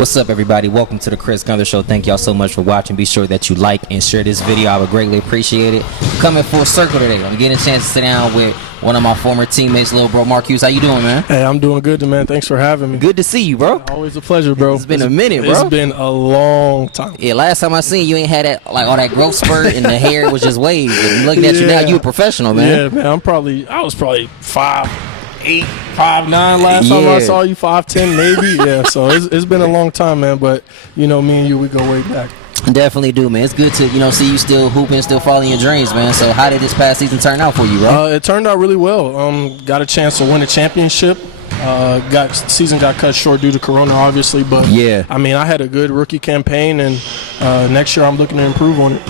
What's up, everybody? Welcome to the Chris Gunther Show. Thank y'all so much for watching. Be sure that you like and share this video. I would greatly appreciate it. Coming full circle today, I'm getting a chance to sit down with one of my former teammates, little bro Mark Hughes. How you doing, man? Hey, I'm doing good, man. Thanks for having me. Good to see you, bro. Always a pleasure, bro. It's been a minute, bro. It's been a long time. Yeah, last time I seen you, ain't had that all that growth spurt and the hair was just waves. And looking at you now, you a professional, man. Yeah, man. I was probably 5'8", 5'9" last time I saw you, 5'10" maybe. Yeah, so it's been a long time, man. But you know, me and you, we go way back. Definitely do, man. It's good to see you still hooping, still following your dreams, man. So how did this past season turn out for you, bro? It turned out really well. Got a chance to win a championship. Season got cut short due to Corona, obviously, but yeah, I mean, I had a good rookie campaign, and next year I'm looking to improve on it.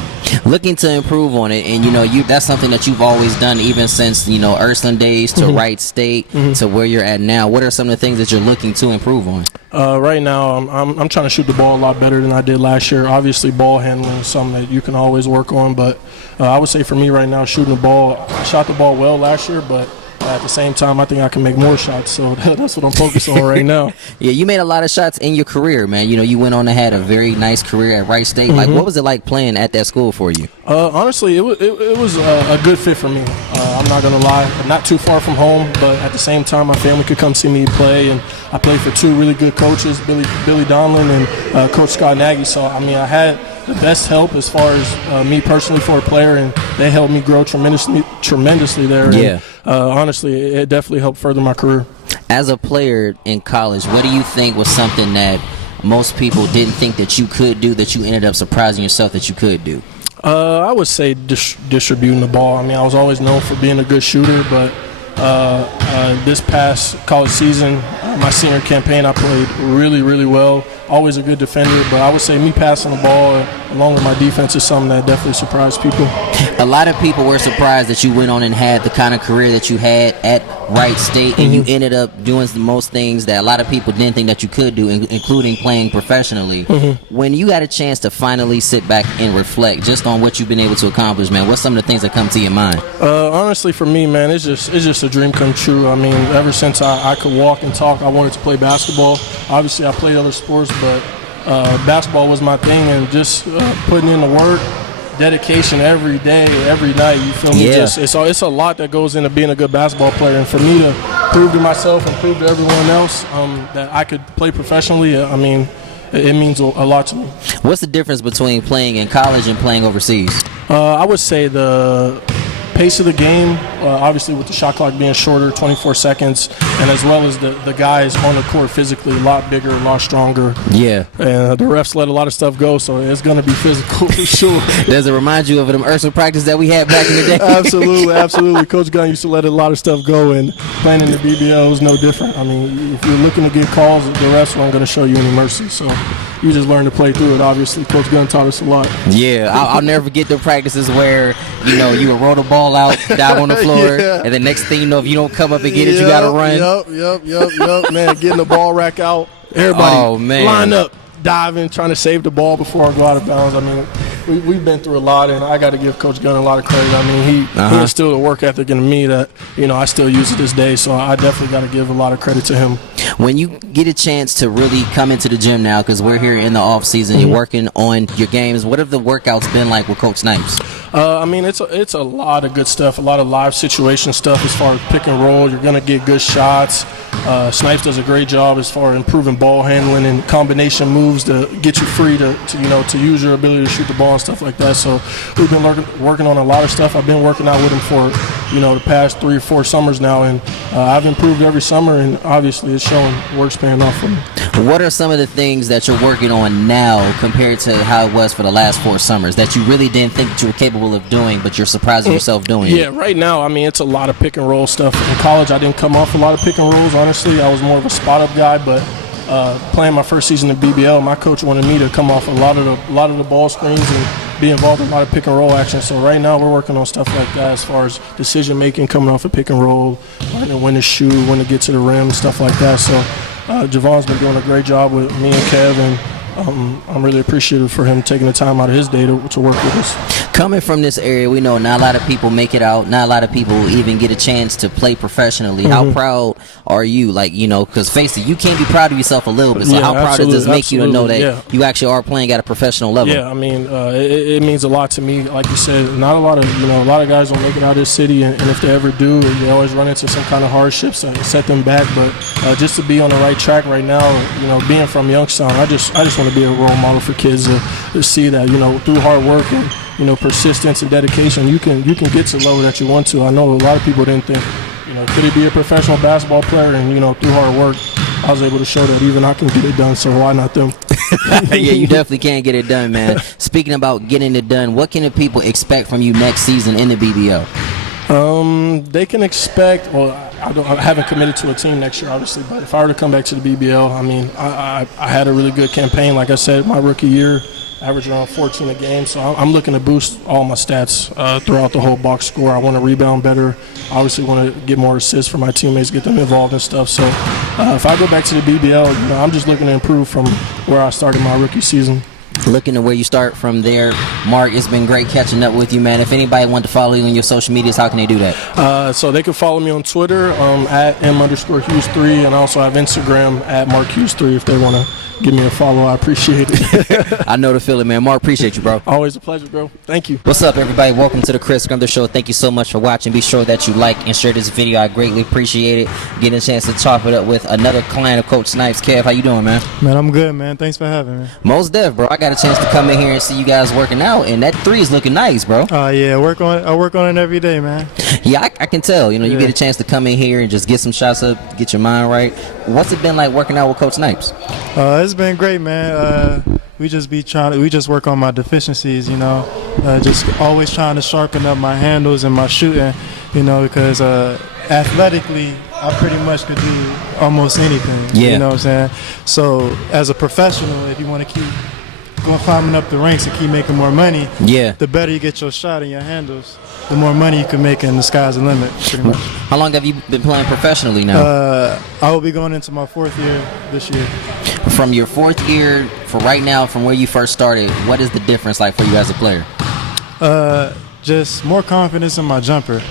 Looking to improve on it, and that's something that you've always done, even since Ursuline days to Wright State to where you're at now. What are some of the things that you're looking to improve on? Right now, I'm trying to shoot the ball a lot better than I did last year. Obviously, ball handling is something that you can always work on, but I would say for me right now, shooting the ball, I shot the ball well last year, but at the same time, I think I can make more shots, so that's what I'm focused on right now. Yeah, you made a lot of shots in your career, man. You went on and had a very nice career at Wright State. Like, what was it like playing at that school for you? Honestly, it was a good fit for me. I'm not going to lie. I'm not too far from home, but at the same time, my family could come see me play, and I played for two really good coaches, Billy Donlin and Coach Scott Nagy. So, I mean, I had the best help as far as me personally for a player, and they helped me grow tremendously there. Yeah. And, honestly, it definitely helped further my career. As a player in college, what do you think was something that most people didn't think that you could do that you ended up surprising yourself that you could do? I would say distributing the ball. I mean, I was always known for being a good shooter, but this past college season, my senior campaign, I played really, really well. Always a good defender, but I would say me passing the ball along with my defense is something that definitely surprised people. A lot of people were surprised that you went on and had the kind of career that you had at Wright State, and you ended up doing the most things that a lot of people didn't think that you could do, including playing professionally. When you got a chance to finally sit back and reflect just on what you've been able to accomplish, man, what's some of the things that come to your mind? Honestly, for me, man, it's just a dream come true. I mean, ever since I could walk and talk, I wanted to play basketball. Obviously, I played other sports, but basketball was my thing, and just putting in the work, dedication every day, every night. You feel me? Yeah. It's a lot that goes into being a good basketball player, and for me to prove to myself and prove to everyone else that I could play professionally, I mean, it means a lot to me. What's the difference between playing in college and playing overseas? I would say the pace of the game, obviously with the shot clock being shorter, 24 seconds, and as well as the guys on the court physically a lot bigger, a lot stronger. Yeah. And the refs let a lot of stuff go, so it's going to be physical for sure. Does it remind you of them Ursuline practice that we had back in the day? Absolutely, absolutely. Coach Gunn used to let a lot of stuff go, and playing in the BBL is no different. I mean, if you're looking to get calls, the refs aren't going to show you any mercy, so you just learn to play through it. Obviously, Coach Gunn taught us a lot. Yeah, I'll never forget the practices where you would roll the ball out, down on the floor, and the next thing you know, if you don't come up and get it, you got to run. Yep, man, getting the ball rack out. Everybody line up, diving, trying to save the ball before I go out of bounds. I mean, we've been through a lot, and I got to give Coach Gunn a lot of credit. I mean, he instilled a work ethic in me that, I still use to this day, so I definitely got to give a lot of credit to him. When you get a chance to really come into the gym now, because we're here in the off season, you're working on your games, what have the workouts been like with Coach Snipes? I mean, it's a lot of good stuff, a lot of live situation stuff as far as pick and roll. You're going to get good shots. Snipes does a great job as far as improving ball handling and combination moves to get you free to use your ability to shoot the ball and stuff like that. So we've been working on a lot of stuff. I've been working out with him for the past 3 or 4 summers now, and I've improved every summer, and obviously it's showing. Work's paying off for me. What are some of the things that you're working on now compared to how it was for the last 4 summers that you really didn't think that you were capable of doing, but you're surprising yourself doing? Yeah, right now, I mean, it's a lot of pick and roll stuff. In college, I didn't come off a lot of pick and rolls, honestly. I was more of a spot up guy, but playing my first season in BBL, my coach wanted me to come off a lot of the ball screens and be involved in a lot of pick and roll action. So right now we're working on stuff like that as far as decision making, coming off a pick and roll, learning when to shoot, when to get to the rim, stuff like that. So Javon's been doing a great job with me and Kev, and I'm really appreciative for him taking the time out of his day to work with us. Coming from this area, we know not a lot of people make it out. Not a lot of people even get a chance to play professionally. How proud are you? Like, because face it, you can't be proud of yourself a little bit. So how proud does this make you to know that you actually are playing at a professional level? Yeah, I mean, it means a lot to me. Like you said, not a lot of guys don't make it out of this city, and if they ever do, they always run into some kind of hardships that set them back. But just to be on the right track right now, being from Youngstown, I just want to be a role model for kids to see that, through hard work and persistence and dedication, you can get to the level that you want to. I know a lot of people didn't think, could he be a professional basketball player? And through hard work, I was able to show that even I can get it done. So why not them? Yeah, you definitely can get it done, man. Speaking about getting it done, what can the people expect from you next season in the BBL? They can expect. Well, I haven't committed to a team next year, obviously. But if I were to come back to the BBL, I mean, I had a really good campaign. Like I said, my rookie year, average around 14 a game. So I'm looking to boost all my stats throughout the whole box score. I want to rebound better. I obviously want to get more assists for my teammates, get them involved and stuff. So if I go back to the BBL, I'm just looking to improve from where I started my rookie season. Looking to where you start from there. Mark, it's been great catching up with you, man. If anybody wants to follow you on your social medias, how can they do that? So they can follow me on Twitter at M_Hughes3, and I also have Instagram at MarkHughes3 if they want to give me a follow. I appreciate it. I know the feeling, man. Mark, appreciate you, bro. Always a pleasure, bro. Thank you. What's up, everybody? Welcome to the Chris Gunther Show. Thank you so much for watching. Be sure that you like and share this video. I greatly appreciate it. Getting a chance to chop it up with another client of Coach Snipes. Kev, how you doing, man? Man, I'm good, man. Thanks for having me. Most def, bro. I got a chance to come in here and see you guys working out, and that three is looking nice, bro. Yeah, I work on it every day, man. Yeah, I can tell. You get a chance to come in here and just get some shots up, get your mind right. What's it been like working out with Coach Snipes? It's been great, man. We just work on my deficiencies, just always trying to sharpen up my handles and my shooting, because athletically I pretty much could do almost anything. Yeah. You know what I'm saying? So as a professional, if you want to keep climbing up the ranks and keep making more money, the better you get your shot and your handles, the more money you can make, and the sky's the limit, pretty much. How long have you been playing professionally now? I will be going into my 4th year this year. From your 4th year, for right now, from where you first started, what is the difference like for you as a player? Just more confidence in my jumper,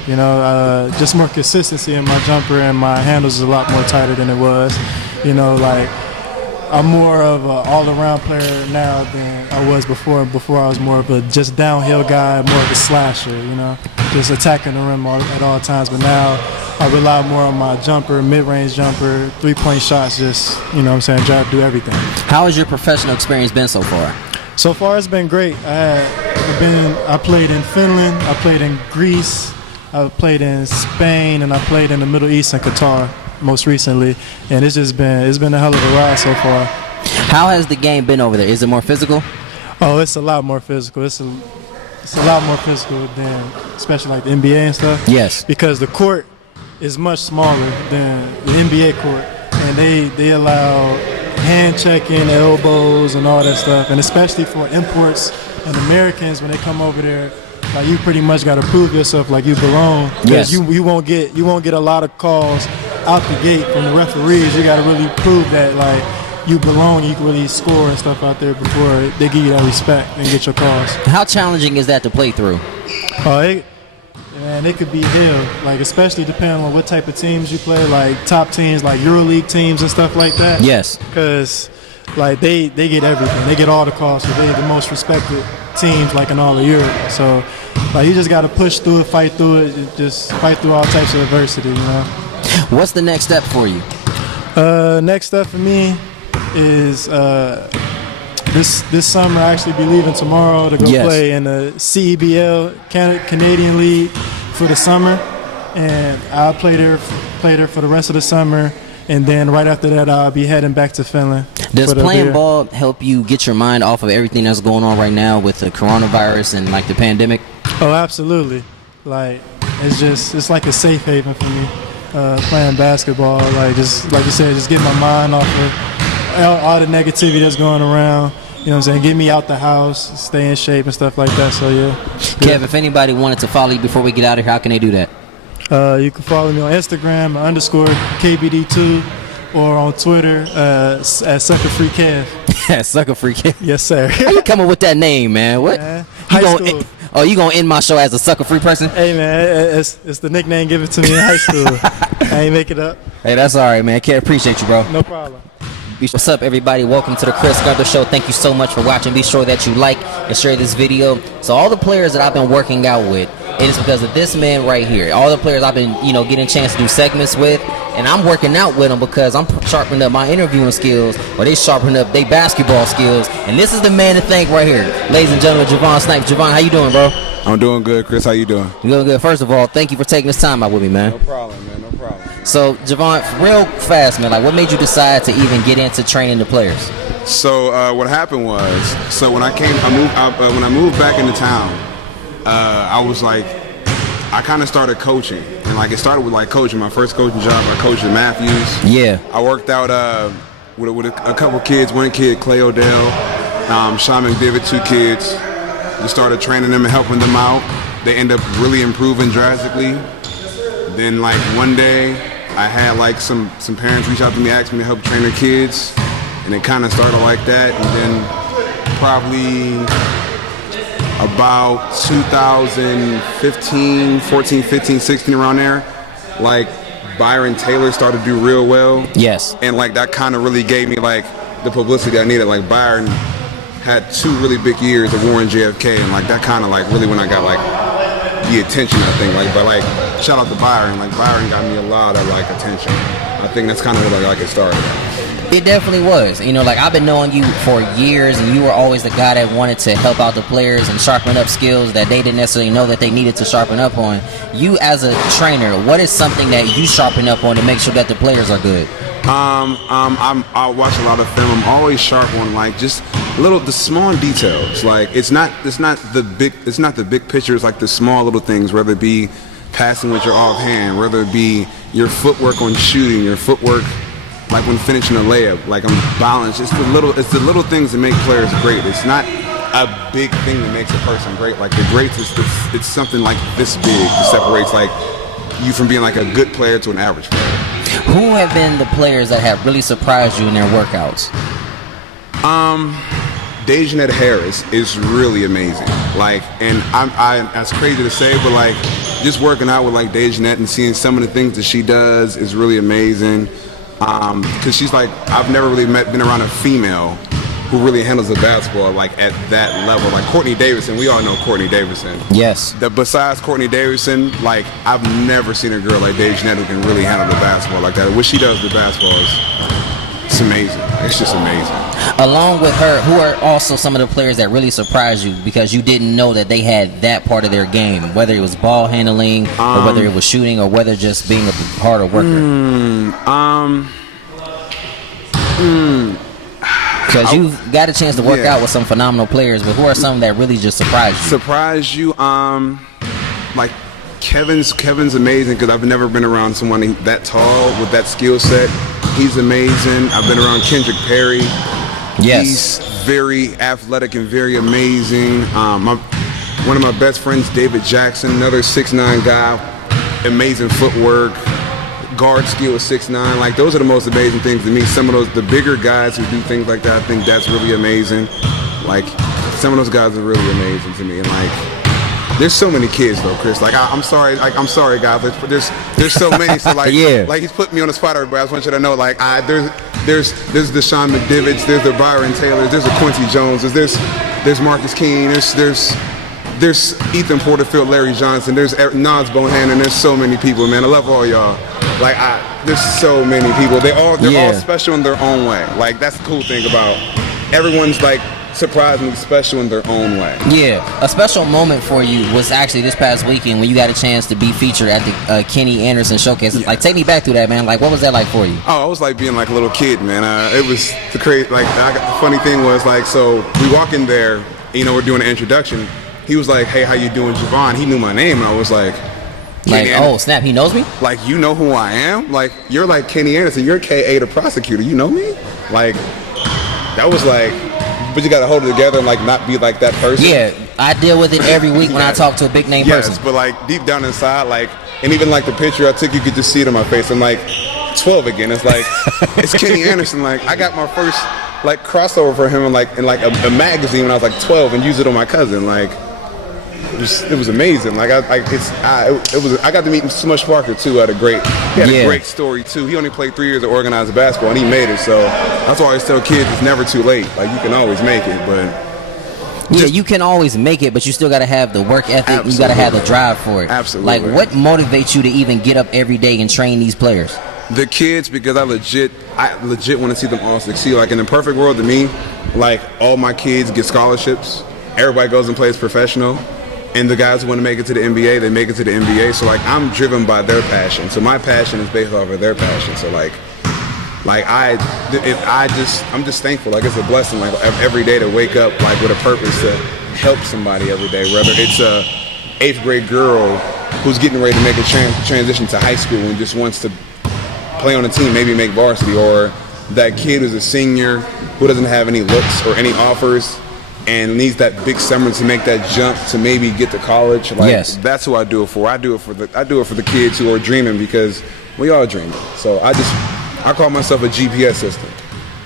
just more consistency in my jumper, and my handles is a lot more tighter than it was. I'm more of an all-around player now than I was before. Before I was more of a just downhill guy, more of a slasher, just attacking the rim at all times. But now I rely more on my jumper, mid-range jumper, three-point shots, just, try to do everything. How has your professional experience been so far? So far, it's been great. I played in Finland, I played in Greece, I played in Spain, and I played in the Middle East and Qatar most recently, and it's been a hell of a ride so far. How has the game been over there? Is it more physical? Oh, it's a lot more physical. It's a lot more physical than, especially like the NBA and stuff. Yes. Because the court is much smaller than the NBA court, and they allow hand checking, elbows, and all that stuff. And especially for imports and Americans, when they come over there, like, you pretty much got to prove yourself like you belong. Yes. You won't get a lot of calls out the gate from the referees. You got to really prove that, like, you belong, you can really score and stuff out there before they give you that respect and get your calls. How challenging is that to play through? It could be hell, like, especially depending on what type of teams you play, like top teams, like EuroLeague teams and stuff like that. Yes. Because, like, they get everything. They get all the calls, so they're the most respected teams, like, in all of Europe. So, like, you just got to push through it, fight through it, just fight through all types of adversity, What's the next step for you? Next step for me is this summer I actually be leaving tomorrow to go play in the CEBL Canadian League for the summer, and I'll play there for the rest of the summer, and then right after that I'll be heading back to Finland. Does playing ball help you get your mind off of everything that's going on right now with the coronavirus and like the pandemic? Oh, absolutely. Like, it's like a safe haven for me. Playing basketball, like you said, just get my mind off of all the negativity that's going around. You know what I'm saying? Get me out the house, stay in shape and stuff like that. So yeah. Kev, if anybody wanted to follow you before we get out of here, how can they do that? You can follow me on Instagram _KBD2. or on Twitter at Sucker Free Kev. Sucker Free Kev. Yes, sir. How you coming with that name, man? What? High school. Oh, you gonna end my show as a sucker free person? Hey, man, it's the nickname given to me in high school. I ain't make it up. Hey, that's all right, man. Can't appreciate you, bro. No problem. What's up, everybody? Welcome to the Chris Gunther Show. Thank you so much for watching. Be sure that you like and share this video. So all the players that I've been working out with, it is because of this man right here. All the players I've been, getting a chance to do segments with, and I'm working out with them because I'm sharpening up my interviewing skills, or they sharpening up their basketball skills. And this is the man to thank right here. Ladies and gentlemen, Javon Snipes. Javon, how you doing, bro? I'm doing good, Chris. How you doing? You doing good. First of all, thank you for taking this time out with me, man. No problem, man. No problem. So, Javon, real fast, man, like, what made you decide to even get into training the players? So what happened was, when I moved back into town, I was like, I kind of started coaching, and like it started with like coaching. My first coaching job, I coached at Matthews. Yeah. I worked out with a couple kids. One kid, Clay Odell, Sean McDivitt, 2 kids. Just started training them and helping them out. They end up really improving drastically. Then like one day, I had like some parents reach out to me, ask me to help train their kids, and it kind of started like that. And then probably about 2015, 14, 15, 16, around there, like Byron Taylor started to do real well. Yes. And like that kind of really gave me like the publicity I needed. Like Byron had 2 really big years of Warren JFK, and like that kind of like really when I got like the attention, I think. Like, but like shout out to Byron. Like Byron got me a lot of like attention. I think that's kind of what like it started. It definitely was. Like, I've been knowing you for years, and you were always the guy that wanted to help out the players and sharpen up skills that they didn't necessarily know that they needed to sharpen up on. You as a trainer, what is something that you sharpen up on to make sure that the players are good? I watch a lot of film. I'm always sharp on like just the small details. Like it's not the big picture. It's like the small little things, whether it be passing with your offhand, whether it be your footwork on shooting, your footwork like when finishing a layup, like I'm balanced. It's the little things that make players great. It's not a big thing that makes a person great. Like the greats, it's something like this big that separates like you from being like a good player to an average player. Who have been the players that have really surprised you in their workouts? Dejanette Harris is really amazing. Like, and I that's crazy to say, but like just working out with like Dejanette and seeing some of the things that she does is really amazing. Because she's like, I've never really been around a female who really handles the basketball like at that level. Like Courtney Davidson, we all know Courtney Davidson. Yes. Besides Courtney Davidson, like I've never seen a girl like Dejanette who can really handle the basketball like that. What she does with the basketball it's amazing. It's just amazing. Along with her, who are also some of the players that really surprised you because you didn't know that they had that part of their game, whether it was ball handling or whether it was shooting or whether just being a harder worker? Because you've got a chance to work out with some phenomenal players, but who are some that really just surprised you? Like Kevin's amazing because I've never been around someone that tall with that skill set. He's amazing. I've been around Kendrick Perry. Yes. He's very athletic and very amazing. One of my best friends, David Jackson, another 6'9" guy, amazing footwork. Guard skill is 6'9". Like those are the most amazing things to me. Some of the bigger guys who do things like that, I think that's really amazing. Like some of those guys are really amazing to me. And like there's so many kids though, Chris. Like I'm sorry guys. There's so many. So like like he's put me on the spot, everybody. I just want you to know like there's the Sean McDivitts, there's the Byron Taylors, there's the Quincy Jones, there's Marcus Keene, there's Ethan Porterfield, Larry Johnson, there's Nas Bohannon, there's so many people, man. I love all y'all. Like there's so many people. They're all special in their own way. Like that's the cool thing about everyone's like surprisingly special in their own way. Yeah, a special moment for you was actually this past weekend when you got a chance to be featured at the Kenny Anderson Showcase. Yeah. Like, take me back through that, man. Like, what was that like for you? Oh, I was like being like a little kid, man. It was the crazy. Like, the funny thing was like, so we walk in there, we're doing an introduction. He was like, "Hey, how you doing, Javon?" He knew my name, and I was like, oh snap, he knows me? Like, you know who I am? Like, you're like Kenny Anderson. You're K.A. the prosecutor. You know me? Like, that was like. But you gotta hold it together and like not be like that person. Yeah, I deal with it every week when I talk to a big name person. Yes, but like deep down inside, like, and even like the picture I took, you could just see it in my face. I'm like, 12 again. It's like it's Kenny Anderson. Like I got my first like crossover for him in a magazine when I was like 12 and used it on my cousin. Like it was amazing. Like I got to meet Smush Parker too. He had a great story too. He only played 3 years of organized basketball and he made it. So that's why I always tell kids it's never too late. Like you can always make it, but. Yeah, you can always make it, but you still got to have the work ethic. Absolutely. You got to have the drive for it. Absolutely. Like, what motivates you to even get up every day and train these players? The kids, because I legit want to see them all succeed. Like in the perfect world, to me, like all my kids get scholarships. Everybody goes and plays professional, and the guys who want to make it to the NBA, they make it to the NBA. So like I'm driven by their passion. So my passion is based off of their passion. So I'm just thankful. Like it's a blessing. Like every day to wake up like with a purpose to help somebody every day. Whether it's a 8th grade girl who's getting ready to make a transition to high school and just wants to play on a team, maybe make varsity, or that kid who's a senior who doesn't have any looks or any offers and needs that big summer to make that jump to maybe get to college. Like that's who I do it for. I do it for the kids who are dreaming, because we all dream. So I call myself a GPS system.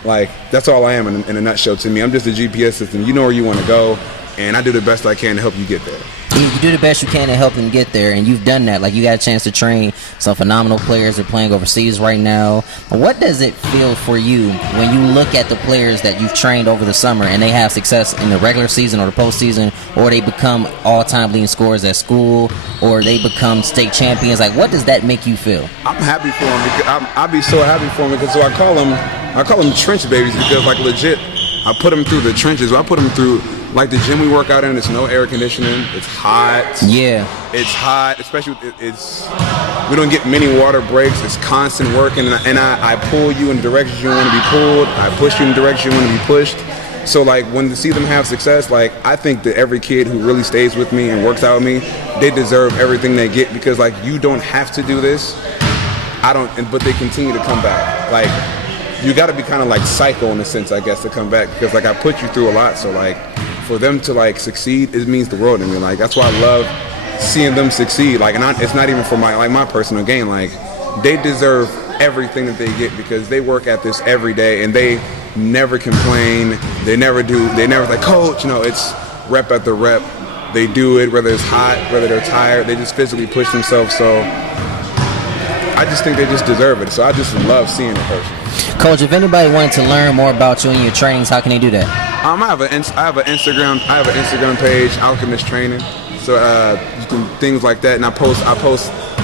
Like that's all I am in a nutshell to me. I'm just a GPS system. You know where you want to go, and I do the best I can to help you get there. You do the best you can to help them get there, and you've done that. Like you got a chance to train some phenomenal players. They're playing overseas right now. What does it feel for you when you look at the players that you've trained over the summer and they have success in the regular season or the postseason, or they become all-time leading scorers at school, or they become state champions? Like, what does that make you feel? I'm happy for them. Because I'll be so happy for them because I call them trench babies, because like legit, I put them through the trenches. I put them through. Like the gym we work out in, it's no air conditioning. It's hot. Yeah. It's hot, especially we don't get many water breaks. It's constant working, and I pull you in the direction you want to be pulled. I push you in the direction you want to be pushed. So like when to see them have success, like I think that every kid who really stays with me and works out with me, they deserve everything they get, because like you don't have to do this. But they continue to come back. Like you got to be kind of like psycho in a sense, I guess, to come back, because like I put you through a lot. So like for them to like succeed, it means the world to me. Like that's why I love seeing them succeed. Like, and it's not even for my personal gain. Like they deserve everything that they get, because they work at this every day and they never complain. They never like, coach, it's rep at the rep. They do it whether it's hot, whether they're tired. They just physically push themselves. So I just think they just deserve it. So I just love seeing it personally. Coach, if anybody wanted to learn more about you and your trainings, how can they do that? I have an Instagram page, Alchemist Training. So you can things like that, and I post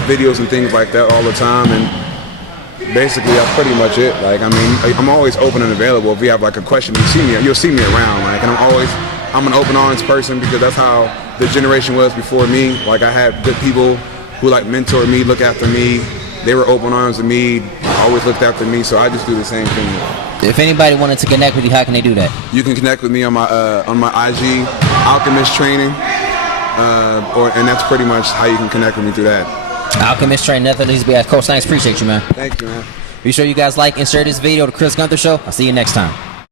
videos and things like that all the time. And basically, that's pretty much it. Like I mean, I'm always open and available. If you have like a question, you'll see me around. Like, and I'm an open, honest person, because that's how the generation was before me. Like I had good people who like mentored me, look after me. They were open arms to me, always looked after me, so I just do the same thing. If anybody wanted to connect with you, how can they do that? You can connect with me on my IG, Alchemist Training, and that's pretty much how you can connect with me through that. Alchemist Training, nothing needs to be asked. Coach Snipes, appreciate you, man. Thank you, man. Be sure you guys like and share this video, The Chris Gunther Show. I'll see you next time.